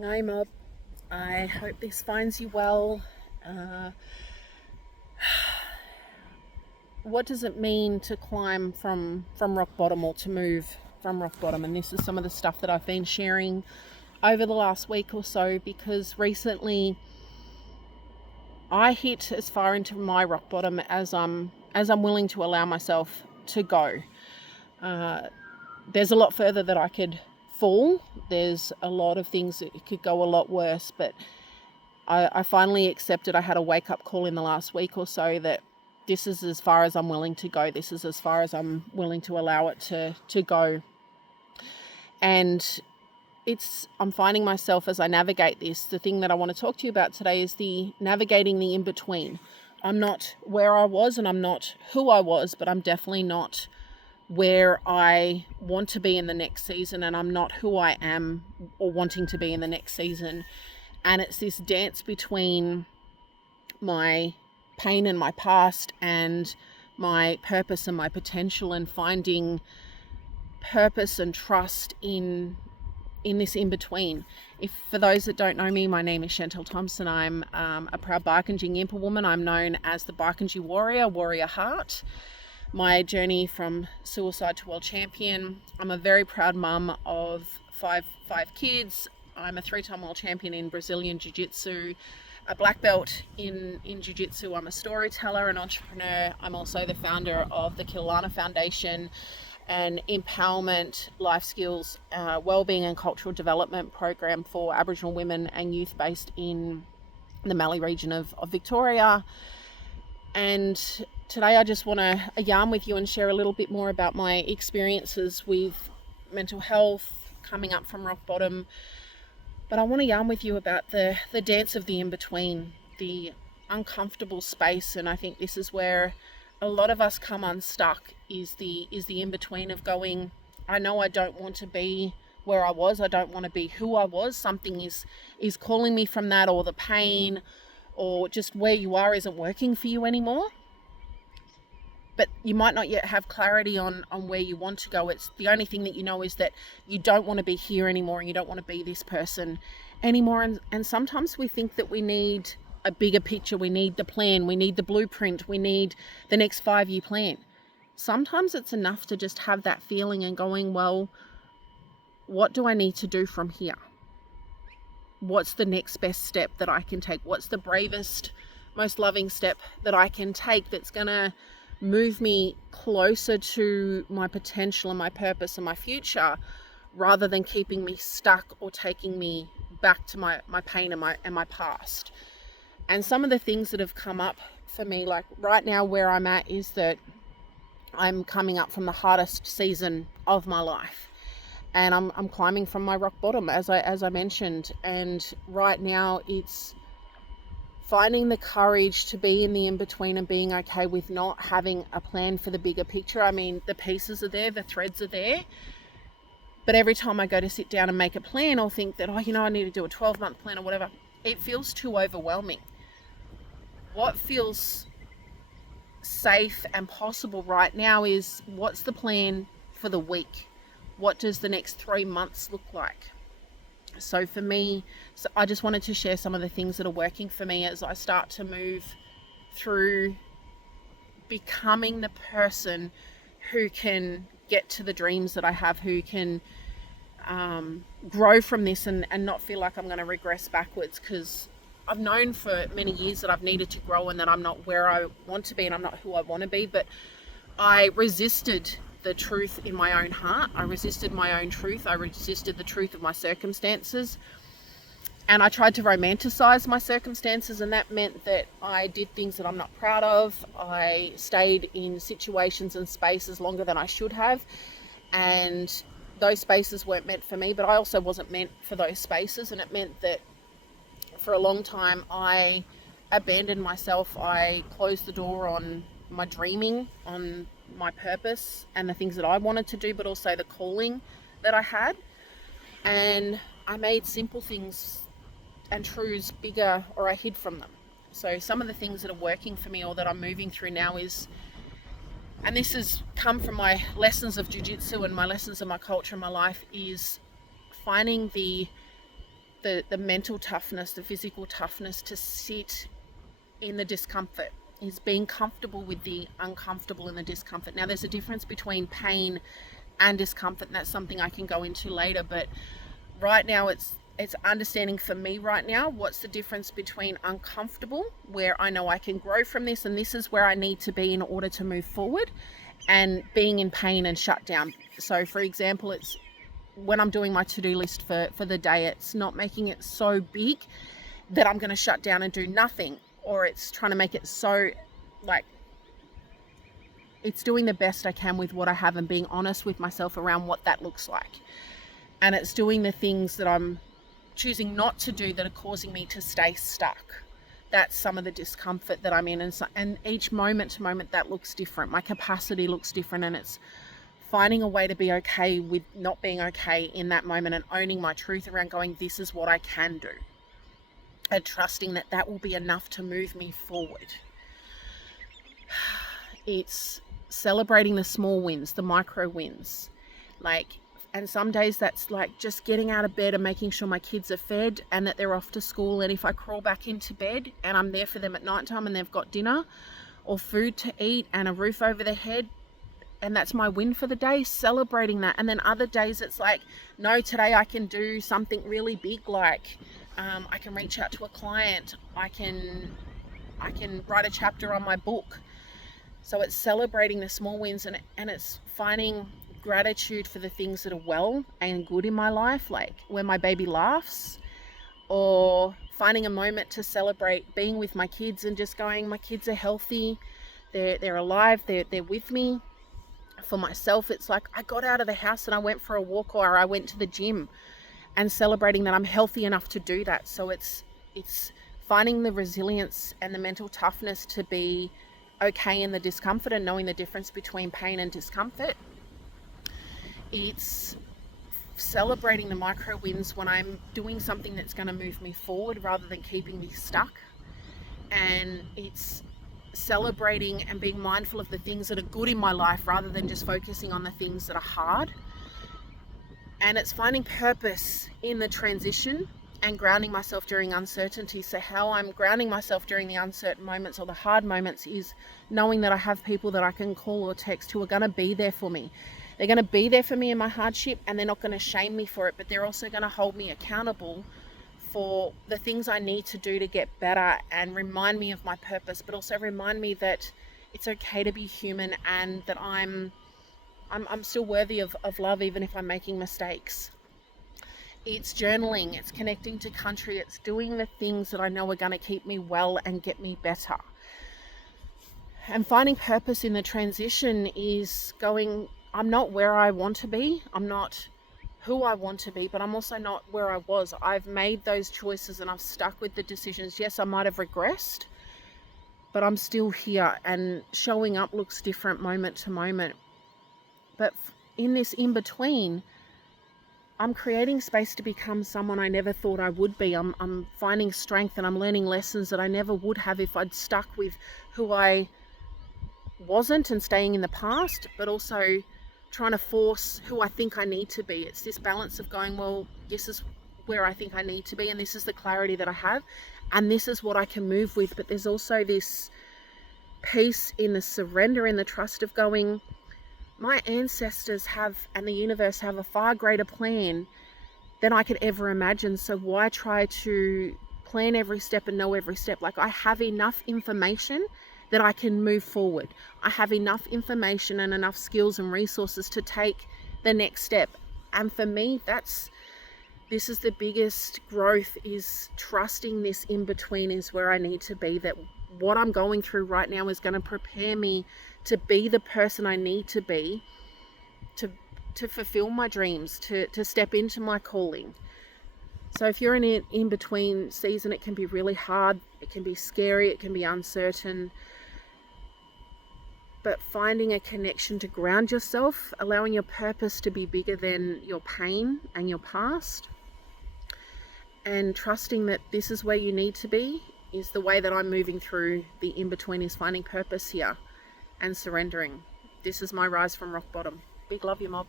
Hi, Mob. I hope this finds you well. Uh, what does it mean to climb from rock bottom or to move from rock bottom? And this is some of the stuff that I've been sharing over the last week or so, because recently I hit as far into my rock bottom as I'm willing to allow myself to go. Uh, there's a lot further that I could fall. There's a lot of things that could go a lot worse, but I finally accepted. I had a wake up call in the last week or so that this is as far as I'm willing to go. This is as far as I'm willing to allow it to go. And I'm finding myself as I navigate this, the thing that I want to talk to you about today is the navigating the in between. I'm not where I was and I'm not who I was, but I'm definitely not where I want to be in the next season, and I'm not who I am or wanting to be in the next season. And it's this dance between my pain and my past and my purpose and my potential, and finding purpose and trust in this in between. If for those that don't know me, my name is Chantel Thompson. I'm a proud Barkindji Yimpa woman. I'm known as the Barkindji warrior heart. My journey from suicide to world champion. I'm a very proud mum of five kids. I'm a 3-time world champion in Brazilian Jiu-Jitsu, a black belt in Jiu-Jitsu. I'm a storyteller, an entrepreneur. I'm also the founder of the Kilana Foundation, an empowerment, life skills, wellbeing and cultural development program for Aboriginal women and youth based in the Mallee region of Victoria. And today I just want to yarn with you and share a little bit more about my experiences with mental health, coming up from rock bottom. But I want to yarn with you about the dance of the in-between, the uncomfortable space. And I think this is where a lot of us come unstuck, is the in-between of going, I know I don't want to be where I was. I don't want to be who I was. Something is calling me from that, or the pain, or just where you are isn't working for you anymore. But you might not yet have clarity on where you want to go. It's the only thing that you know is that you don't want to be here anymore, and you don't want to be this person anymore. And sometimes we think that we need a bigger picture. We need the plan. We need the blueprint. We need the next 5-year plan. Sometimes it's enough to just have that feeling and going, well, what do I need to do from here? What's the next best step that I can take? What's the bravest, most loving step that I can take that's going to move me closer to my potential and my purpose and my future, rather than keeping me stuck or taking me back to my pain and my past. And some of the things that have come up for me, like right now where I'm at, is that I'm coming up from the hardest season of my life, and I'm climbing from my rock bottom, as I mentioned. And right now it's finding the courage to be in the in-between and being okay with not having a plan for the bigger picture. I mean, the pieces are there, the threads are there, but every time I go to sit down and make a plan, or think that, I need to do a 12-month plan or whatever, it feels too overwhelming. What feels safe and possible right now is, what's the plan for the week? What does the next 3 months look like? So for me, I just wanted to share some of the things that are working for me as I start to move through becoming the person who can get to the dreams that I have, who can grow from this and not feel like I'm going to regress backwards, because I've known for many years that I've needed to grow and that I'm not where I want to be and I'm not who I want to be. But I resisted the truth in my own heart. I resisted my own truth. I resisted the truth of my circumstances. And I tried to romanticize my circumstances, and that meant that I did things that I'm not proud of. I stayed in situations and spaces longer than I should have. And those spaces weren't meant for me, but I also wasn't meant for those spaces. And it meant that for a long time I abandoned myself. I closed the door on my dreaming, on my purpose and the things that I wanted to do, but also the calling that I had. And I made simple things and truths bigger, or I hid from them. So some of the things that are working for me, or that I'm moving through now, is, and this has come from my lessons of jiu-jitsu and my lessons of my culture and my life, is finding the the mental toughness, the physical toughness to sit in the discomfort, is being comfortable with the uncomfortable and the discomfort. Now, there's a difference between pain and discomfort, and that's something I can go into later, but right now it's understanding for me right now what's the difference between uncomfortable, where I know I can grow from this and this is where I need to be in order to move forward, and being in pain and shut down. So for example, it's when I'm doing my to-do list for the day, it's not making it so big that I'm going to shut down and do nothing, or it's trying to make it so like it's doing the best I can with what I have and being honest with myself around what that looks like. And it's doing the things that I'm choosing not to do that are causing me to stay stuck. That's some of the discomfort that I'm in. And each moment to moment that looks different. My capacity looks different, and it's finding a way to be okay with not being okay in that moment and owning my truth around going, this is what I can do. And trusting that that will be enough to move me forward. It's celebrating the small wins, the micro wins. And some days that's like just getting out of bed and making sure my kids are fed and that they're off to school. And if I crawl back into bed and I'm there for them at nighttime and they've got dinner or food to eat and a roof over their head, and that's my win for the day, celebrating that. And then other days it's like, no, today I can do something really big, like I can reach out to a client, I can write a chapter on my book. So it's celebrating the small wins, and it's finding gratitude for the things that are well and good in my life, like when my baby laughs, or finding a moment to celebrate being with my kids and just going, my kids are healthy, they're alive, they're with me. For myself, it's like I got out of the house and I went for a walk, or I went to the gym, and celebrating that I'm healthy enough to do that. So it's finding the resilience and the mental toughness to be okay in the discomfort and knowing the difference between pain and discomfort. It's celebrating the micro wins when I'm doing something that's going to move me forward rather than keeping me stuck. And it's celebrating and being mindful of the things that are good in my life rather than just focusing on the things that are hard. And it's finding purpose in the transition and grounding myself during uncertainty. So how I'm grounding myself during the uncertain moments or the hard moments is knowing that I have people that I can call or text who are going to be there for me. They're going to be there for me in my hardship, and they're not going to shame me for it, but they're also going to hold me accountable for the things I need to do to get better and remind me of my purpose, but also remind me that it's okay to be human and that I'm still worthy of love even if I'm making mistakes. It's journaling, it's connecting to country, it's doing the things that I know are going to keep me well and get me better. And finding purpose in the transition is going, I'm not where I want to be, I'm not who I want to be, but I'm also not where I was. I've made those choices and I've stuck with the decisions. Yes, I might have regressed, but I'm still here, and showing up looks different moment to moment. But in this in-between, I'm creating space to become someone I never thought I would be. I'm finding strength, and I'm learning lessons that I never would have if I'd stuck with who I wasn't and staying in the past, but also trying to force who I think I need to be. It's this balance of going, well, this is where I think I need to be, and this is the clarity that I have, and this is what I can move with. But there's also this peace in the surrender, in the trust of going, my ancestors have, and the universe have, a far greater plan than I could ever imagine. So why try to plan every step and know every step? Like, I have enough information that I can move forward. I have enough information and enough skills and resources to take the next step. And for me, this is the biggest growth, is trusting this in between is where I need to be, that what I'm going through right now is going to prepare me to be the person I need to be, to fulfill my dreams, to step into my calling. So if you're in an in-between season, it can be really hard, it can be scary, it can be uncertain. But finding a connection to ground yourself, allowing your purpose to be bigger than your pain and your past, and trusting that this is where you need to be, is the way that I'm moving through the in-between, is finding purpose here and surrendering. This is my rise from rock bottom. Big love you, mob.